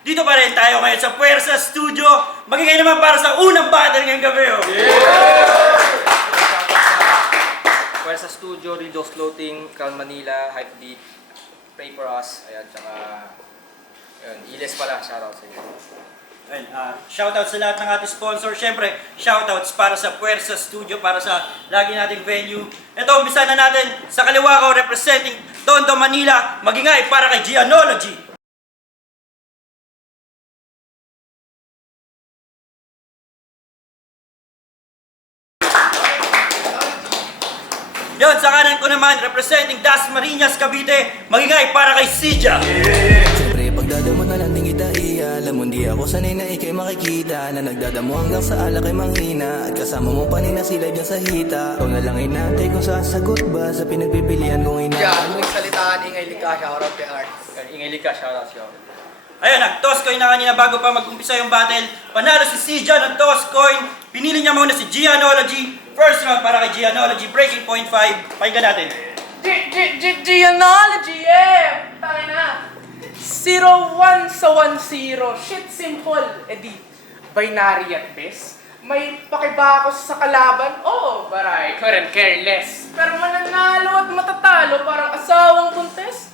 Dito pa rin tayo ngayon sa Puwersa Studio. Magiging naman para sa unang battle ngayong gabi. Puwersa Studio, Riddles Clothing, Crown Manila, Hype Beat, Pray for Us, ayan, tsaka, ayun, Iles pala, shoutout sa inyo. Ayun, shoutouts sa lahat ng ating sponsor. Siyempre, shoutouts para sa Puwersa Studio, para sa lagi nating venue. Ito, umpisa na natin sa kaliwa ko, representing Tondo, Manila, magingay para kay Gianology. Yon, sa kanan ko naman, representing Dasmariñas, Cavite, magingay para kay Sija. Siyempre pagdadamo na lang din kita alam mo di ako sanay na ikay makikita na nagdadamo hanggang sa alak ay manghina. At kasama mo pa rin na sila dyan sa hita. Ikaw na lang inantay kung sasagot ba sa pinagpipilian kong ina. Anong salitaan, Ingay Lika, shoutout kay Art. Ingay Lika, shoutout siya. Ayun, nag-toss coin na kanina bago pa mag-umpisa yung battle. Panalo si Sija ng toss coin. Pinili niya muna si Gianology. First round para kay Gianology, breaking point 5. Pakinggan natin. Gianology, yeah! Tangin na. 0-1 sa 1-0. Shit simple, edi. Binary at best. May pakibakos sa kalaban? Oo, but I couldn't care less. Pero mananalo at matatalo parang asawang buntes.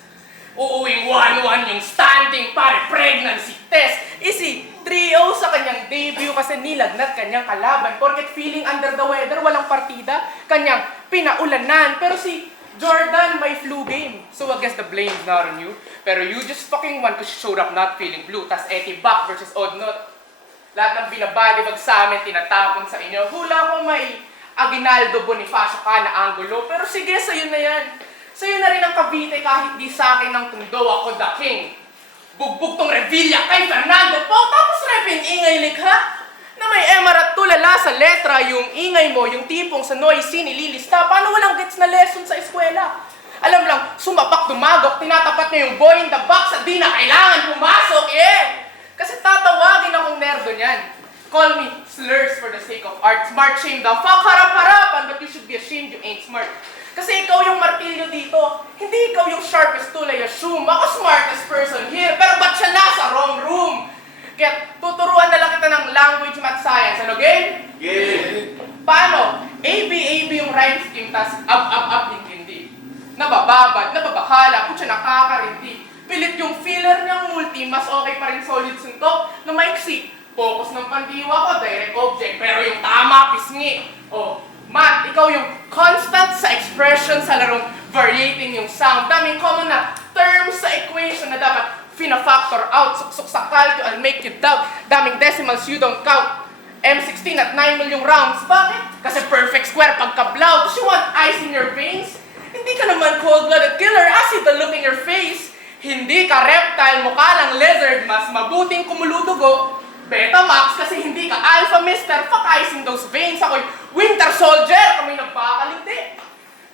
Uuwing 1-1 yung standing pare pregnancy test. Easy, 3-0 sa kanyang debut kasi nilagnat kanyang kalaban. Porket feeling under the weather, walang partida, kanyang pinaulanan. Pero si Jordan may flu game. So I guess the blame's not on you. Pero you just fucking won because you showed up not feeling blue. Tas Eti Bak versus Oddnot. Lahat ng binabadibag sa amin, tinatapon sa inyo. Hula ko may Aguinaldo Bonifacio ka na angulo. Pero sige, sa'yo na yan. Sa'yo na rin ang Cavite kahit di sa akin ng tundo, ako the king. Bugbog tong Revilla kay Fernando po, tapos repin ingay likha. Na may emarat tulala sa letra, yung ingay mo, yung tipong sa noisy nililista. Paano walang gets na lesson sa eskwela? Alam lang, sumapak, dumagok, tinatapat niya yung boy in the box at di na kailangan pumasok, eh! Kasi tatawagin akong nerdo niyan. Call me slurs for the sake of art. Smart shame daw, fuck harap-harapan, but you should be ashamed you ain't smart. Kasi ikaw yung martilyo dito, hindi ikaw yung sharpest tool I assume. Ako smartest person here, pero ba't siya nasa wrong room? Kaya tuturuan na lang kita ng language, math, science. Ano, game? Game! Paano? AB yung rhyme scheme, tas up, hindi. Nabababad, nababahala, kung siya nakakarindi. Pilit yung filler ng multi, mas okay pa rin solid suntok na maiksi. Focus ng pandiwa ko, direct object, pero yung tama, pisngi. Oh, Matt, ikaw yung constant sa expression sa larong variating yung sound. Daming common na terms sa equation na dapat fina-factor out. Suksok sa calc, I'll make you doubt. Daming decimals you don't count. M16 at 9 milyong rounds. Bakit? Kasi perfect square pagka-blow. Does you want ice in your veins? Hindi ka naman cold-blooded killer. I see the look in your face. Hindi ka reptile, mukha lang lizard. Mas mabuting kumuludugo. Betamax kasi hindi ka alpha mister. Fuck ice in those veins. Ako'y winter soldier. Kami nagpakalinti.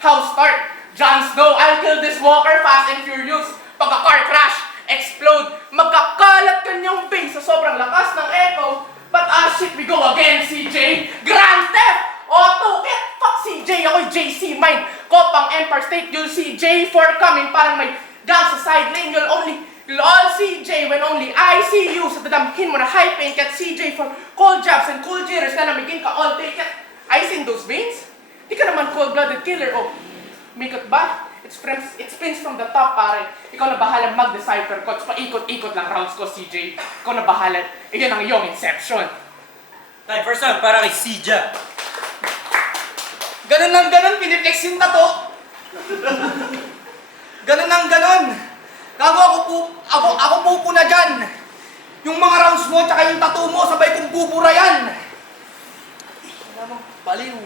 How start? Jon Snow, I'll kill this walker fast and furious. Pagka-car crash, explode. Magkakalat kanyang base sa sobrang lakas ng echo. But shit, we go again, CJ. Grand Theft! Auto, get fuck CJ. Ako'y JC Mine. Kopang Empire State, you'll see J4 coming. Parang may gang sa side lane. You'll all see J when only I see you. Sa dadamhin mo na high pain, kat CJ for cold jabs and cool jitters na namigin ka all day. Kat ice in those veins? Di ka naman cold-blooded killer. Oh, mikot ba? It spins from the top, pare. Ikaw na bahala mag-decipher codes. Paikot-ikot lang rounds ko, CJ. Ikaw na bahala. Iyan ang iyong inception. Time, first round para kay Sija. Ganun lang ganun, piniflexin na to. Ganun lang ganun. Gago ako pupo na dyan. Yung mga rounds mo, tsaka yung tattoo mo, sabay kong bubura yan. Alam mo, baliw.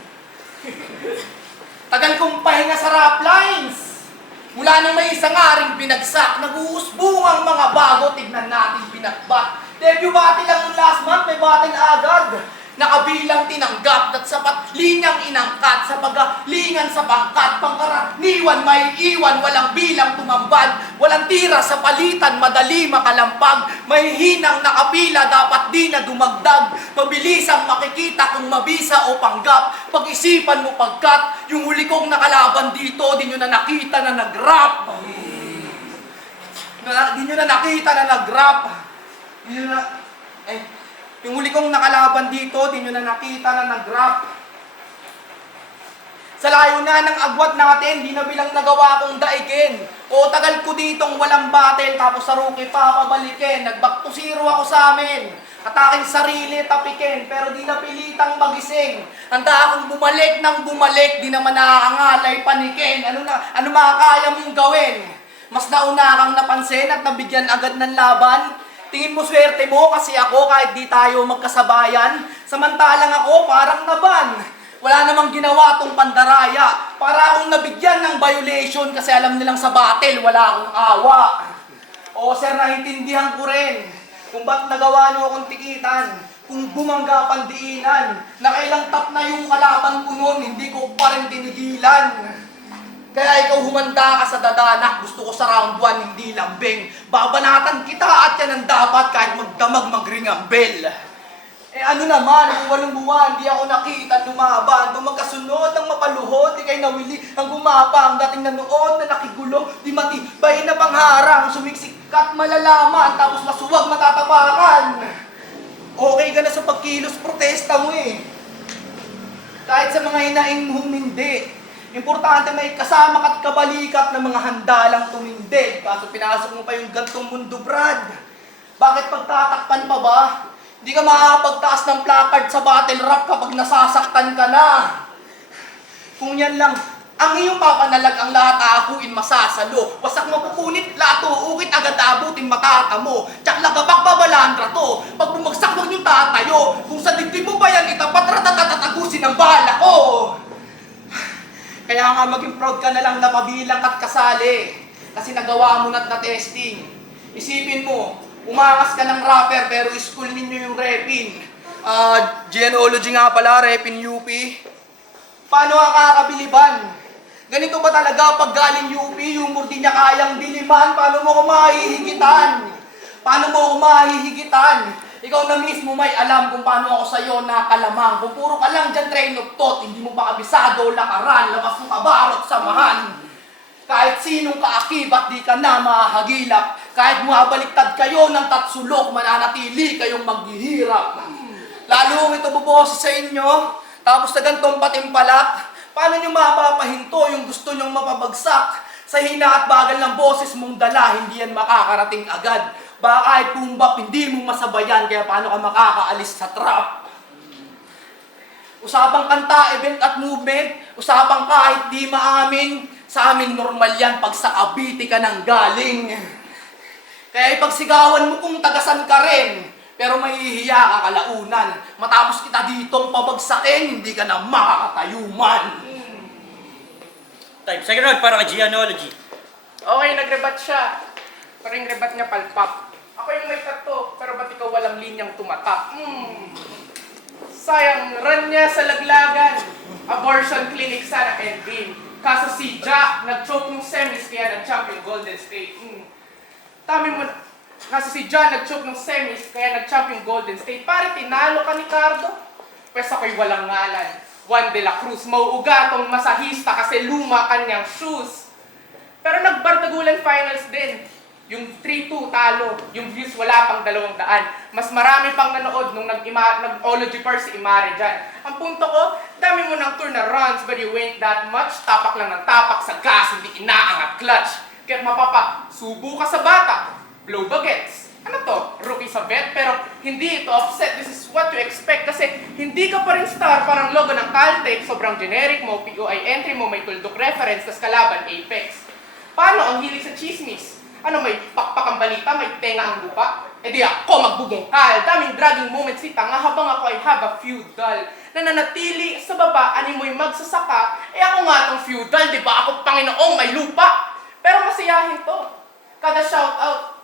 Tagal kong pahinga sa rap lines. Mula nang may isang aring binagsak, nag-uusbong ang mga bago, tignan natin binakbat. Debut battle lang nung last month, may battle agad. Nakabilang tinanggap at sapat linyang inangkat sa pagalingan sa bangkat. Pangkaraniwan may iwan, walang bilang tumambad. Walang tira sa palitan, madali makalampag. May hinang nakapila, dapat di na dumagdag. Mabilisang makikita kung mabisa o panggap. Pag-isipan mo pagkat, yung huli kong nakalaban dito, di nyo na nakita na nag-rap. Di nyo na nakita na nag-rap. Di nyo na... yung huli kong nakalaban dito, di nyo na nakita na nag-rap. Sa layo na ng agwat natin, di na bilang nagawa kong daigin. O tagal ko ditong walang battle, tapos sa rookie pa pabalikin. Nag-back to zero ako sa amin. At aking sarili tapikin, pero di napilitang magising. Handa akong bumalik ng bumalik, di naman nakakangalay panikin. Ano makakaya mong gawin? Mas nauna kang napansin at nabigyan agad ng laban. Tingin mo swerte mo kasi ako kahit di tayo magkasabayan. Samantalang ako parang naban. Wala namang ginawa tong pandaraya. Para akong nabigyan ng violation kasi alam nilang sa battle wala akong awa. O sir, naintindihan ko rin kung ba't nagawa niyo akong tikitan. Kung bumangga pandiinan, nakailang tap na yung kalaban ko noon, hindi ko pa rin tinigilan. Kaya ikaw humanda ka sa dadanak, gusto ko sa round 1 hindi lambing. Babanatan kita at yan ang dapat kahit magdamag magring ang bell. Ano naman, kung walong buwan, di ako nakita lumaban. Kung magkasunod ang mapaluhod, di kayo nawili ang gumapang. Dating nanood na nakigulo, di matibay na pangharang. Sumiksikat malalaman, tapos masuwag matatapakan. Okay ka na sa pagkilos, protesta mo eh. Kahit sa mga hinaing humindi. Importante may kasama ka't kabalikat ng mga handa lang tumindig. Kaso pinasok mo pa yung gantong mundo, Brad. Bakit pagtatakpan pa ba? Hindi ka makakapagtaas ng placard sa battle rap kapag nasasaktan ka na. Kung yan lang, ang iyong papanalag ang lahat aakuin masasalo. Wasak mapupunit, lahat uukit agad abutin matata mo. Tsak lagabak babalandra to. Pag bumagsak mo yung tatayo. Kung sa dibdib mo ba yan itapat, ratatatagusin ang bala ko. Kaya nga maging proud ka na lang na pabilang at kasali. Kasi nagawa mo na't na-testing. Isipin mo, umangas ka ng rapper pero school ninyo yung repin. Genealogy nga pala, repin UP. Paano ka kakabiliban? Ganito ba talaga pag galing UP, humor di niya kayang diliman? Paano mo ko mahihigitan? Paano mo ko mahihigitan? Ikaw na mismo may alam kung paano ako sa'yo nakalamang. Kung puro ka lang dyan train of thought, hindi mo ba kabisado, lakaran, labas mo kabarot, samahan. Kahit sinong kaakibat, di ka na mahagilap. Kahit mabaliktad kayo ng tatsulok, mananatili kayong maghihirap. Lalo ito buboses sa inyo, tapos na gantong patimpalak. Paano nyo mapapahinto yung gusto nyong mapabagsak? Sa hina at bagal ng boses mong dala, hindi yan makakarating agad. Baka kahit pumbap, hindi mo masabayan, kaya paano ka makakaalis sa trap? Usapang kanta, event at movement, usapang kahit di maamin, sa amin normal yan pag sa Cavite ka nang galing. Kaya ipagsigawan mo kung tagasan ka rin, pero mahihiya ka kalaunan. Matapos kita ditong pabagsakin, hindi ka na makakatayuman. Time. Second round para kay Genealogy. Okay, nag-rebat siya. Pero yung rebat niya palpak. Ako yung may tato, pero ba't ikaw walang linyang tumatak? Sayang, run niya sa laglagan. Abortion clinic sana ending. Kaso si Jack, nag-choke ng semis kaya nag-champion Golden State. Tami mo na. Kaso si John nag-choke ng semis kaya nag-champion Golden State. Pare, tinalo ka ni Cardo. Pwes ako'y walang ngalan. Juan de la Cruz, mauuga tong masahista kasi luma kanyang shoes. Pero nagbardagulan finals din. Yung 3-2 talo, yung views wala pang 200. Mas marami pang nanood nung nag-ology par si Imare dyan. Ang punto ko, dami mo ng tour na runs but you ain't that much. Tapak lang ng tapak sa gas, hindi inaangat clutch. Kaya mapapa, subo ka sa bata, blow bagets. Ano to? Rookie sa vet, pero hindi ito offset. This is what you expect kasi hindi ka pa rin star, parang logo ng Caltech, sobrang generic mo, POI entry mo, may tuldok reference, tas kalaban Apex. Paano ang hilig sa chismis? Ano, may pakpakang balita, may tenga ang lupa? E di ako magbubungkal, daming dragging moments si tanga habang ako ay have a feudal. Nananatili sa baba, ani mo'y magsasaka, ako nga tong feudal, di ba ako Panginoong may lupa? Pero masiyahin to.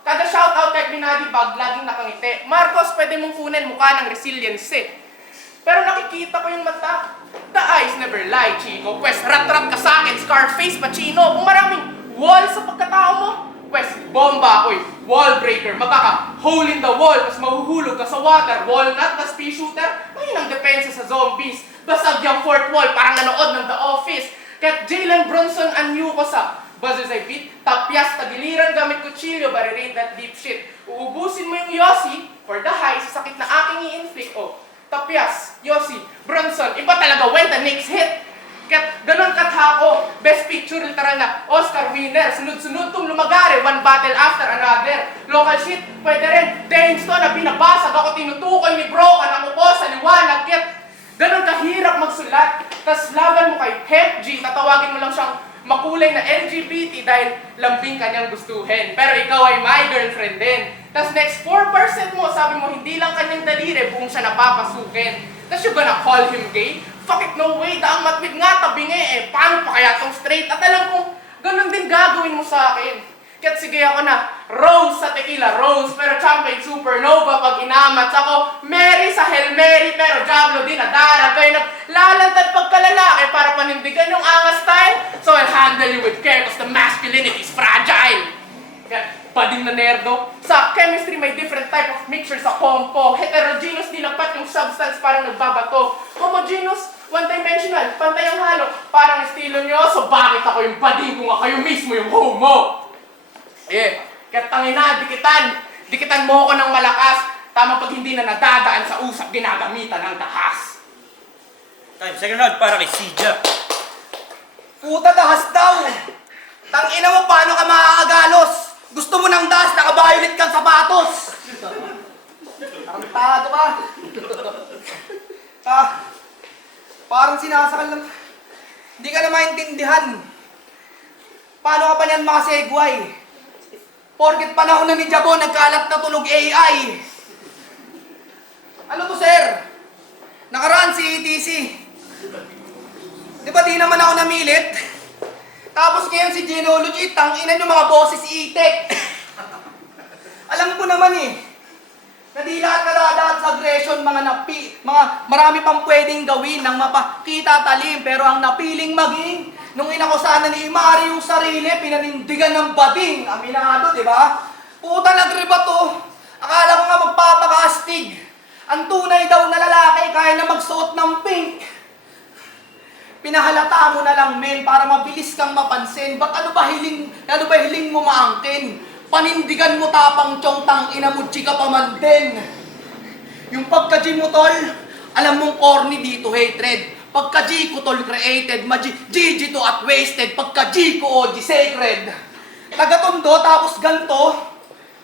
Kada shoutout kahit binadibag, laging nakangiti. Marcos, pwede mong kunin mukha ng resiliency. Pero nakikita ko yung mata. The eyes never lie, Chico. Pwes, rat-rat ka sa akin, Scarface, Pacino. Kung maraming wall sa pagkatao mo, pwes, bomba, oy, wall breaker. Magkaka-hole in the wall, tapos mahuhulog ka sa water. Walnut, tas pea shooter. Mahinang depensa sa zombies. Basag yung fourth wall, parang nanood ng The Office. Kahit Jalen Bronson anyo ko sa buzzers I beat, tapyas, tagiliran gamit kutsilyo, barirate that deep shit. Uubusin mo yung Yossi for the high sa sakit na aking i-inflict. Oh, tapyas, Yossi, Bronson, iba talaga when the Knicks hit. Ganon kathako, best picture literal na Oscar winner, sunod-sunod tung lumagare, one battle after another. Local shit, pwede rin, Dane Stone na binabasag ako, tinutukoy ni Broken, ako po sa liwanag, ganon kahirap magsulat. Tas laban mo kay Hep G, tatawagin mo lang siyang makulay na LGBT dahil lambing kanyang gustuhin. Pero ikaw ay my girlfriend din. Tas next 4% mo, sabi mo hindi lang kanyang daliri, buong siya napapasukin. Tas you gonna call him gay? Fuck it, no way, daang matwid nga, tabingi eh. Paano pa kaya tong straight? At alam ko, ganun din gagawin mo sa akin. Kaya't sige ako na, Rose sa tequila, Rose, pero champagne supernova pag inamats ako. Mary sa Hail Mary, pero Diablo din na dara. Kayo naglalantad pagkalalaki para panindigan yung angas style. So I'll handle you with care cause the masculinity is fragile. Kaya, pading na nerdo. Sa chemistry, may different type of mixture sa compo. Heterogeneous, nilapat yung substance parang nagbabato. Homogeneous, one-dimensional, pantay ang halo. Parang estilo nyo, so bakit ako yung pading kung kayo mismo yung homo? Kaya tangina, dikitan mo ako ng malakas. Tama pag hindi na nadadaan sa usap, ginagamitan ng dahas. Time, second round para kay Sija. Puta, dahas daw! Tangina mo, paano ka makakagalos? Gusto mo ng dahas, naka-violet kang sapatos! Tarantado ka! Parang sinasakal lang. Hindi ka na maintindihan. Paano ka pa niyan makasegway? Porket panahon na ni Jabon, nagkalat na tunog AI. Ano to, sir? Nakaraan si ETC. Di ba di naman ako namilit? Tapos ngayon si Genealogy, tanginan yung mga boses itek. Alam ko naman eh, na di lahat nadadaan sa aggression, mga marami pang pwedeng gawin ng mapakita talim, pero ang napiling maging, nung inakusahan ni Imari yung sarili, pinanindigan ng bading. Aminado, di ba? Puta, nagriba to. Akala ko nga magpapakastig. Ang tunay daw na lalaki, kaya na magsuot ng pink. Pinahalata mo na lang, men, para mabilis kang mapansin. Ba't ano ba hiling mo maangkin? Panindigan mo tapang tiyong tangina mo, chika pa man din. Yung pagka-G mo, tol, alam mong corny dito, hatred. Pagka-G ko, tol, created, G to at wasted. Pagka-G ko, OG, sacred. Taga-tondo, tapos ganto.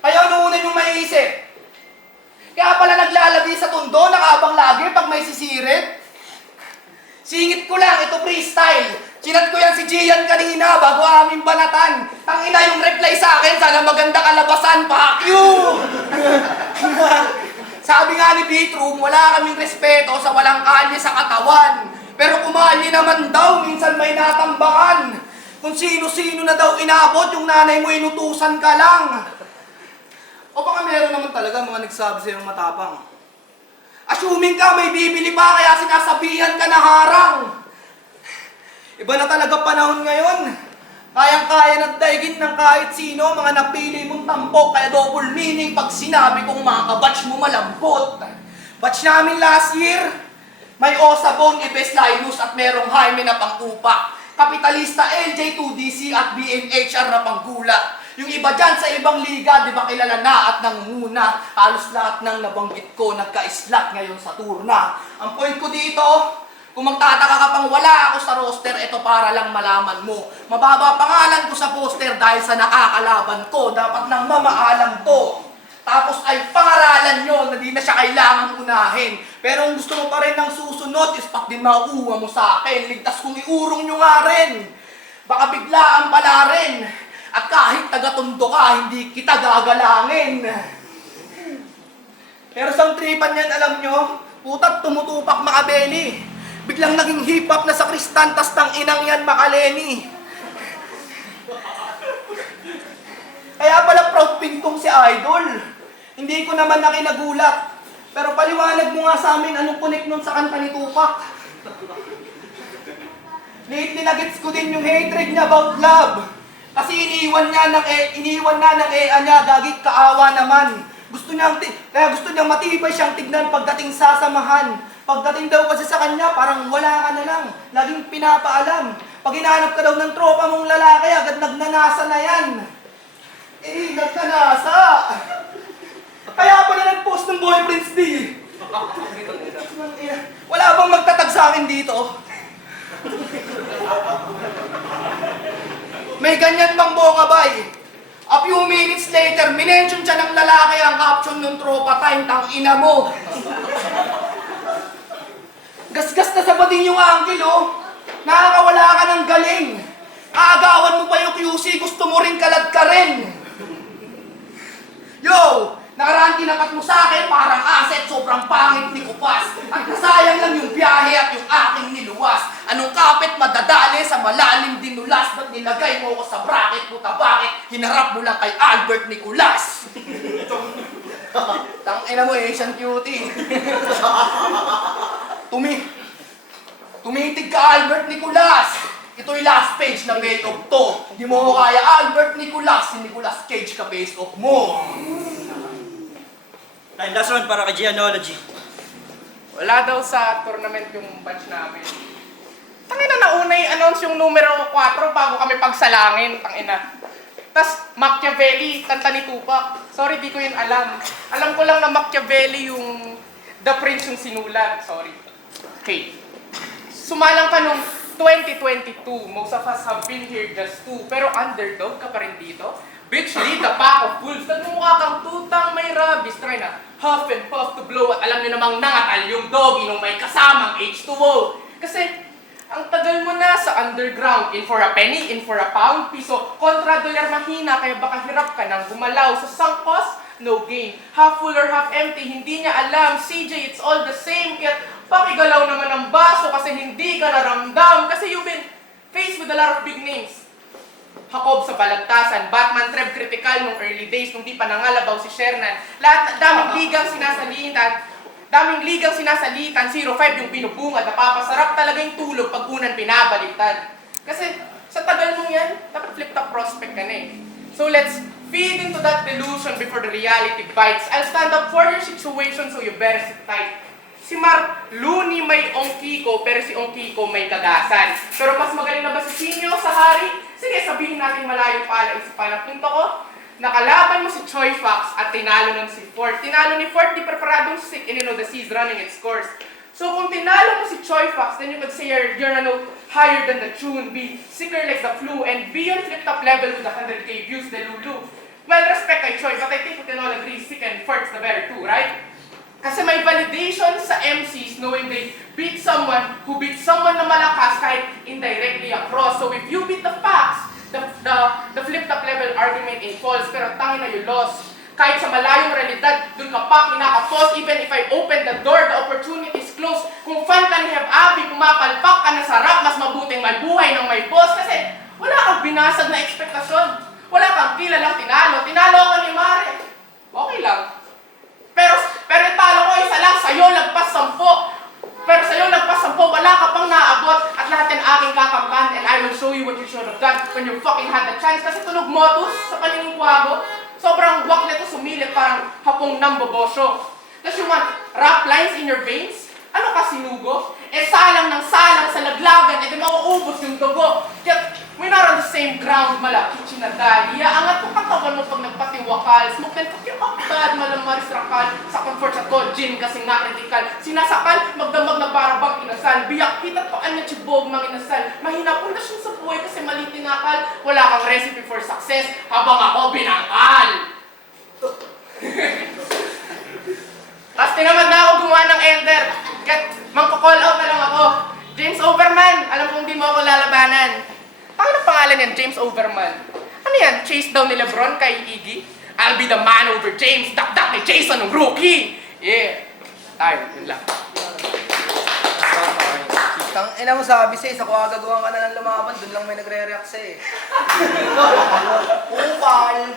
Kaya ano una yung maiisip? Kaya pala naglalagay sa tondo, nakabang lagi pag may sisirit. Singit ko lang, ito freestyle. Chinat ko yan si Gian kanina bago aming banatan. Tangina yung reply sa akin, sana maganda kalabasan, fuck you! Sabi nga ni Bitrum, wala kaming respeto sa walang kalye sa katawan. Pero kumalye naman daw, minsan may natambakan. Kung sino-sino na daw inabot, yung nanay mo inutusan ka lang. O baka meron naman talaga mga nagsabi sa'yong matapang. Assuming ka may bibili pa kaya sinasabihan ka na harang. Iba na talaga panahon ngayon. Kayang-kaya nagdaigin ng kahit sino, mga napili mong tampok, kaya double meaning pag sinabi kong mga kabatch mo malambot. Batch namin last year, may Osabon, Ibes Linus at merong Jaime na pang-upak. Kapitalista LJ2DC at BNHR na panggulat. Yung iba dyan sa ibang liga, di ba kilala na at nangunguna? Halos lahat ng nabanggit ko nagka-slot ngayon sa turna. Ang point ko dito, kung magtataka ka pang wala ako sa roster, ito para lang malaman mo. Mababa pangalan ko sa poster dahil sa nakakalaban ko. Dapat nang mamaalam to. Tapos ay pangaralan nyo na di na siya kailangang unahin. Pero kung gusto mo pa rin ng susunod, ispak din mauuwa mo sa akin. Ligtas kong iurong nyo nga rin. Baka biglaan pala rin. At kahit taga-tondo ka, hindi kita gagalangin. Pero sa tripan yan, alam nyo, putat tumutupak Makabeli. Biglang naging hip-hop na sa Kristan, tas tang inang yan Makaleni. Kaya pala proud pintong si Idol. Hindi ko naman na kinagulat. Pero paliwanag mo nga sa amin anong connect nun sa kanta ni Tupac. Lately nagets ko din yung hatred niya about love. Kasi iniwan na ng EA niya, gagit kaawa naman. Gusto niyang matibay siyang tignan pagdating sa samahan. Pagdating daw kasi sa kanya, parang wala ka na lang. Laging pinapaalam. Pag hinahanap ka daw ng tropa mong lalaki, agad nagnanasa na yan. Eh, nagnanasa. Kaya pala nag-post ng boyfriend's day. Wala bang magtatag sa akin dito? May ganyan bang bongabay? A few minutes later, minention siya ng lalaki ang caption ng tropa time, tang ina mo. Gasgas na sa bading yung angkil, oh. Nakakawala ka ng galing. Aagawan mo pa yung QC, gusto mo rin kalad ka rin. Yo! Nakaraan tinapat mo sa akin, parang asset, sobrang pangit ni Kupas. At nasayang lang yung biyahe at yung aking niluwas. Anong kapit madadali sa malalim dinulas? Ba't nilagay mo ko sa bracket? Puta bakit? Hinarap mo lang kay Albert Nicolas. Tangina mo, Asian cutie. Tumitig ka, Albert Nicolas. Ito'y last page na made of to. Hindi mo ko kaya, Albert Nicolas. Si Nicolas Cage ka based of mo. Time, last one para kay Genealogy. Wala daw sa tournament yung batch namin. Tangina, nauna i-announce yung numero 4 bago kami pagsalangin. Tangina. Tas Machiavelli, kanta ni Tupac. Sorry, di ko yun alam. Alam ko lang na Machiavelli yung The Prince yung sinulat. Sorry. Okay. Sumalang ka nung 2022. Most of us have been here just 2. Pero underdog ka pa rin dito. Bitch, lead the pack of wolves. Nagmumukha kang tutang may rabies. Try na huff and puff to blow. At alam nyo namang nangatal yung doggy nung may kasamang H2O. Kasi ang tagal mo na sa underground. In for a penny, in for a pound, piso. Kontra dolyar mahina, kaya baka hirap ka nang gumalaw. Sa sunk cost, no gain. Half full or half empty, hindi niya alam. CJ, it's all the same. Kaya pakigalaw naman ang baso kasi hindi ka naramdam. Kasi you've been faced with a lot of big names. Jacob sa Balagtasan, Batman Trev Critical nung early days, nung di pa nangalabaw si Shernan. Daming ligang sinasalitan, 0-5 yung binubungad, napapasarap talaga yung tulog pag unang pinabaliktad. Kasi sa tagal mong yan, dapat flip-top prospect ka na eh. So let's feed into that delusion before the reality bites. I'll stand up for your situation so you better sit tight. Si Mark Looney may ongkiko, pero si ongkiko may kagasan. Pero mas magaling na ba si Sinyo sa hari? Sige, sabihin natin malayo pa ala isipan ang pinto ko. Nakalaban mo si Choi Fox at tinalo nun si Fort. Tinalo ni Fort, di preparadong sick, and you know the sea's running its course. So kung tinalo mo si Choi Fox, then you could say you're a note higher than the tune, be sicker like the flu, and be on flip-top level with 100k views, the Lulu. Well, respect kay Choi, but I think we can all agree sick and Fort's the better too, right? Kasi may validation sa MCs knowing they beat someone who beat someone na malakas kahit indirectly across. So if you beat the facts, the flip-top level argument ain't false, pero tangin na you lost. Kahit sa malayong realidad, dun ka pa kinakapos. Even if I open the door, the opportunity is closed. Kung fan ka ni Heb Abi, pumapalpak ka na sarap, mas mabuting may buhay ng may boss. Kasi wala kang binasag na ekspektasyon. Wala kang kilalang tinalo. Tinalo ka ni Mare. Okay lang. Pero talo ko isa lang, sa'yo nagpas 10. Pero sa'yo nagpas 10, wala ka pang naabot. At lahat yan aking kakampan, and I will show you what you should have done when you fucking had the chance. Kasi tunog motus sa paningin kwago. Sobrang wak nito sumilit, parang hapong nambobosyo. Tapos you want rap lines in your veins? Ano ka sinugo? Salang ng salang sa laglagan, di mauubos yung dugo. Kaya we're not on the same ground, malaki chinadali. Angat ko katawan mo pag nagpatiwakal. Smoke and fuck yung akbad, malamaris rakal. Sa comfort sa gin kasi nga critical. Sinasakal, magdamag na barabang inasal. Biyak kita paan na chibog mang inasal. Mahina pundasyon sa buhay kasi mali tinakal. Wala kang recipe for success habang ako binangkal. Tapos tinamad na ako gumawa ng enter. Mangko-call out na lang ako. James Overman, alam kong di mo ako lalabanan. Ang pangalan niyan, James Overman. Ano yan? Chase down ni Lebron kay Iggy? I'll be the man over James. Dak-dak ni Jason ng rookie. Yeah. Tayo, yun lang. Tang ina mo sabi sa'yo, sa kuha gagawa ka na ng lumaban, dun lang may nagre-react sa'yo. Upal.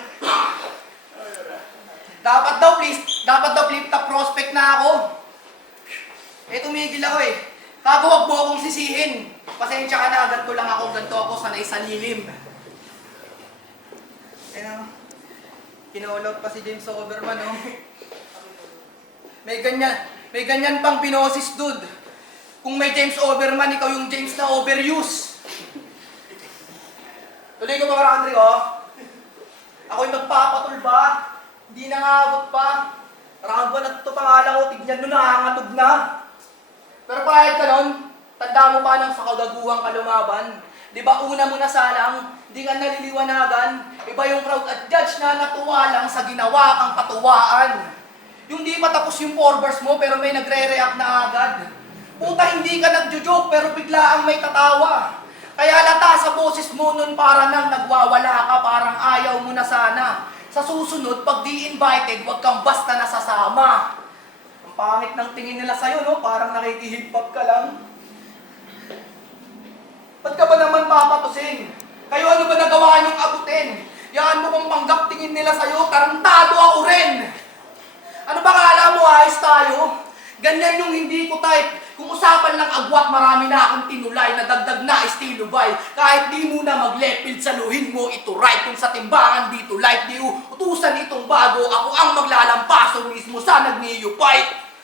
Dapat daw flip-top prospect na ako. Tumigil ako eh. Kago wag mo akong sisihin. Pasensya ka na, ganito lang ako, ganito ako, sanay sa lilim. Kinall out pa si James Overman, oh. May May ganyan pang binosis, dude. Kung may James Overman, ikaw yung James na overuse. Tuloy ko mga Andre, oh. Ako'y magpapatul ba? Hindi nangaabot pa. Round 1 at ito pangalan ko, tignan nyo, nangangatog na. Pero kahit ka nun, tanda mo pa nang sa kagaguhang kalumaban. Di ba una mo na salang, di ka naliliwanagan. Iba yung crowd at judge na natuwa lang sa ginawa kang katuwaan. Yung di pa tapos yung 4 bars mo pero may nagre-react na agad. Puta, hindi ka nagjo-joke pero bigla ang may tatawa. Kaya lata sa boses mo nun para nang nagwawala ka, parang ayaw mo na sana. Sa susunod, pag di invited, wag kang basta nasasama. Ang pangit ng tingin nila sa'yo, no? Parang nakikihip-hop ka lang. Ba't ka ba naman papatusin? Kayo ano ba nagawa niyong abutin? Yan mo kung panggap tingin nila sa'yo, tarantado ako rin. Ano ba kala mo, ayos tayo? Ganyan yung hindi ko type. Kung usapan lang agwat, marami na akong tinulay na dagdag na estilo bay. Kahit di mo na maglepid, saluhin mo ito right. Kung sa timbangan dito light, di utusan itong bago. Ako ang maglalampaso mismo sa nag-neophyte.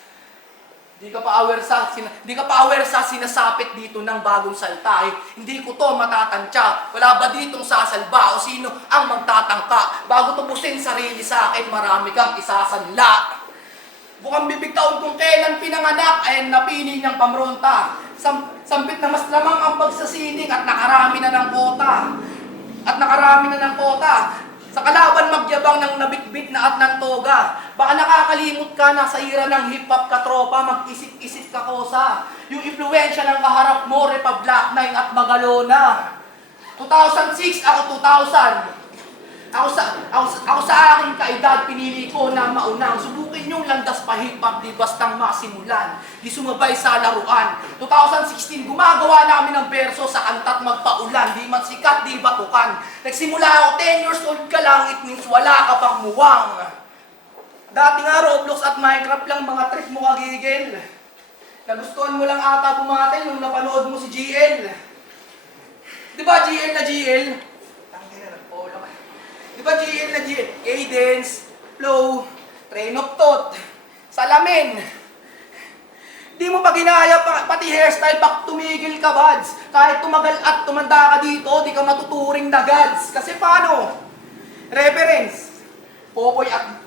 Di ka pa aware sa sinasapit dito ng bagong salta. Hindi ko to matatantya. Wala ba ditong sasalba o sino ang magtatangka? Bago tubusin sarili sa akin, marami kang isasanla. Bukang bibig taon kung kailan pinanganak ay napili niyang pamronta. Sampit na mas lamang ang pagsasining at nakarami na ng kota. Sa kalaban magyabang ng nabitbit na at ng toga. Baka nakakalimot ka na sa ira ng hip-hop katropa, mag-isip-isip ka kosa. Yung impluensya ng kaharap mo, Repa Black 9 at Magalona. 2006, ako 2000. Ako sa aking kaedad, pinili ko na maunang. Subukin yung landas pa hip-hop, di bastang masimulan. Di sumabay sa laruan. 2016, gumagawa namin ng verso sa kanta't magpaulan. Di man sikat, di batukan. Nagsimula ako 10 years old ka lang, it means wala ka pang muwang. Dati nga Roblox at Minecraft lang mga trip mo kagigil. Nagustuhan mo lang ata pumatel nung napanood mo si GL. Di ba GL na GL? Di ba GL na GL? Cadence, flow, train of thought, salamin. Di mo pa ginaya pati hairstyle, bak tumigil ka, buds. Kahit tumagal at tumanda ka dito, di ka matuturing na gods. Kasi paano? Reference, Popoy at...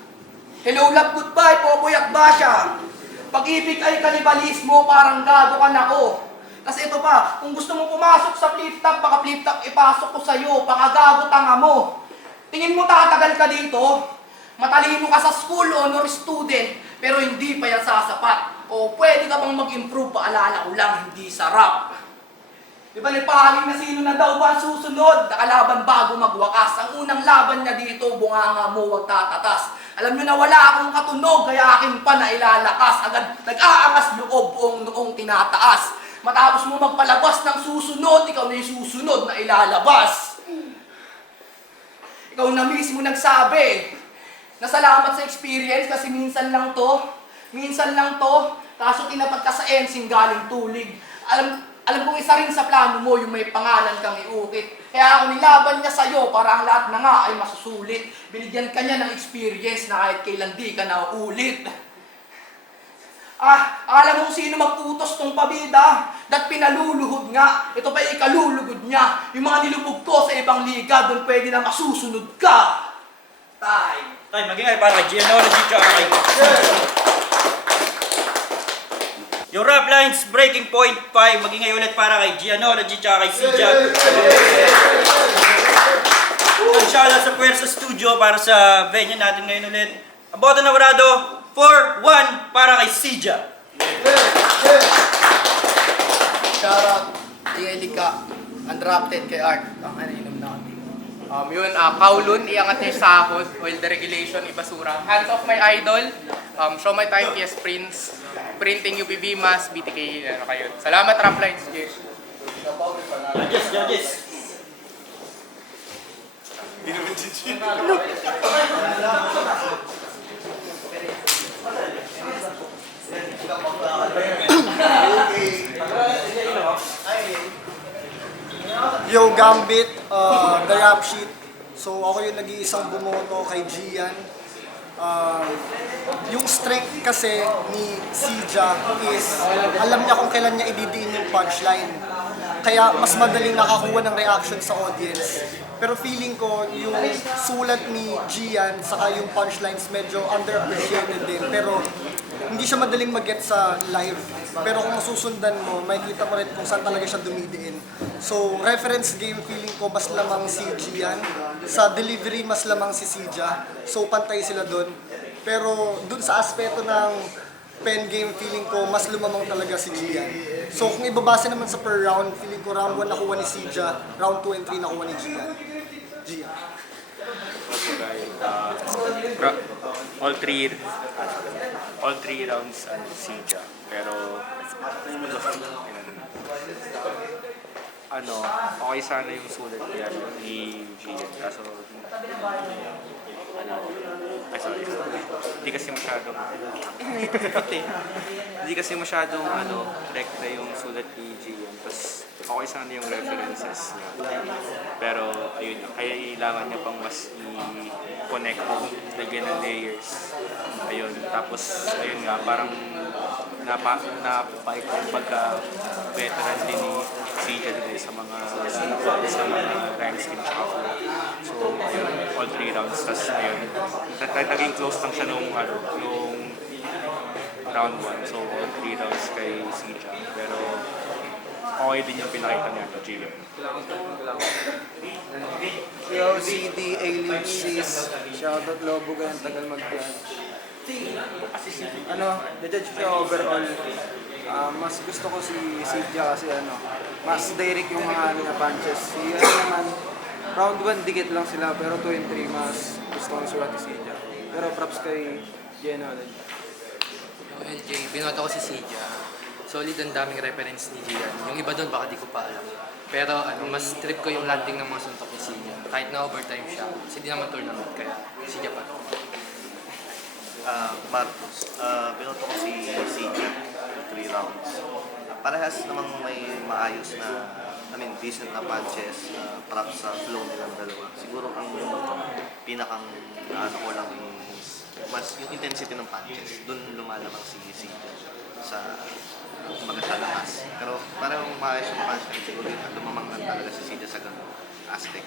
Hello, love, goodbye, Popoy at Basha. Pag-ibig ay kanibalismo, parang gago ka na ko. Kasi ito pa, kung gusto mo pumasok sa flip-top, baka flip-top ipasok ko sa'yo, baka gago tanga mo. Tingin mo tatagal ka dito? Matalino ka sa school, honor student, pero hindi pa yan sasapat. O pwede ka bang mag-improve, paalala ko lang, hindi sarap. Di ba nagpahaling na sino na daw ba ang susunod? Nakalaban bago magwakas. Ang unang laban niya dito, bunganga mo, wag tatatas. Alam nyo na wala akong katunog, kaya akin pa na ilalakas. Agad nag-aangas loob buong noong tinataas. Matapos mo magpalabas ng susunod, ikaw na yung susunod na ilalabas. Ikaw na mismo nagsabi na salamat sa experience kasi minsan lang to, kaso tinapat ka sa ensing galing tulig. Alam kong isa rin sa plano mo yung may pangalan kang iukit. Kaya ako nilaban niya sa'yo para ang lahat na nga ay masusulit. Binigyan ka niya ng experience na kahit kailan di ka na ulit. Alam mo kung sino magputos tong pabida? Dat pinaluluhod nga. Ito pa ikalulugod niya. Yung mga nilubog ko sa ibang liga, doon pwede na masusunod ka. Time. Tay, magingay para kay Genealogy tsaka kay yung rap lines, breaking point 5, magingay ulit para kay Genealogy tsaka kay Sijag. And shoutout sa Puwersa Studio para sa venue natin ngayon ulit. Ang boto na warado, 4-1 para kay Sijag. Shoutout, Jellica, Undrafted kay Art. Ang aninom na kami. Kowloon, iangat niya yung sahod, oil deregulation, ibasura. Hands off my idol, show my time, PS Prince, printing UPV Mas, BTK, ano kayo. Salamat, Raplines. Yes. Judges. Yo, Gambit, The Rap Sheet. So ako yung nag-iisang bumoto kay Gian. Yung strength kasi ni Sija is alam niya kung kailan niya ididiin yung punchline. Kaya mas madaling nakakuha ng reaction sa audience. Pero feeling ko yung sulat ni Gian saka yung punchlines medyo underappreciated din. Pero hindi siya madaling mag-get sa live. Pero kung susundan mo, makikita mo rin kung saan talaga siya dumidiin. So, reference game, feeling ko mas lamang si Gian. Sa delivery, mas lamang si Sija. So, pantay sila dun. Pero dun sa aspeto ng pen game, feeling ko mas lumamang talaga si Gian. So, kung ibabase naman sa per round, feeling ko round 1 nakuha ni Sija, round 2 and 3 nakuha ni Gian. Also guys, all three rounds Sija. Pero okay sana yung sulat niya ni Gian. Kaso sorry. Hindi kasi masyadong rekta yung sulat ni Gian. Tapos okay sana yung references niya. Pero ayun, kailangan niya pang mas i-connect kung lagyan ng layers. Ayun, tapos ayun nga, parang napapait yung pagka-veteran din ni Sija din sa mga rank scheme tsaka flow. So ayun, all 3 rounds. Tapos ayun, naging close lang siya nung round 1. So all 3 rounds kay Sija. Pero okay din yung pinakita niya ng Gian. Yo, CD, A-League, Sis, shoutout Lobo, ganyan tagal mag-plan. The-judge siya overall. Mas gusto ko si Sija kasi mas direct yung mga na punches. Si naman, round 1 dikit lang sila, pero 2 and 3 mas gusto ko sulat si Sija. Pero props kay Jenna ulit. LJ, binoto ko si Sija. Solid, ang daming reference ni Gian. Yung iba doon baka di ko pa alam. Pero mas trip ko yung landing ng mga suntok ni Sija. Kahit na overtime siya. Kasi di naman tournament, kaya Sija pa. Marcos, binoto ko si Sija, 3 rounds. Parehas namang may maayos na, decent na punches, props sa flow nilang dalawa. Siguro ang pinakang ko lang mas yung intensity ng punches, dun lumalamang si Sija sa lakas. Pero parang maayos yung punch siguro yun at lumamang lang talaga si Sija sa ganung aspect.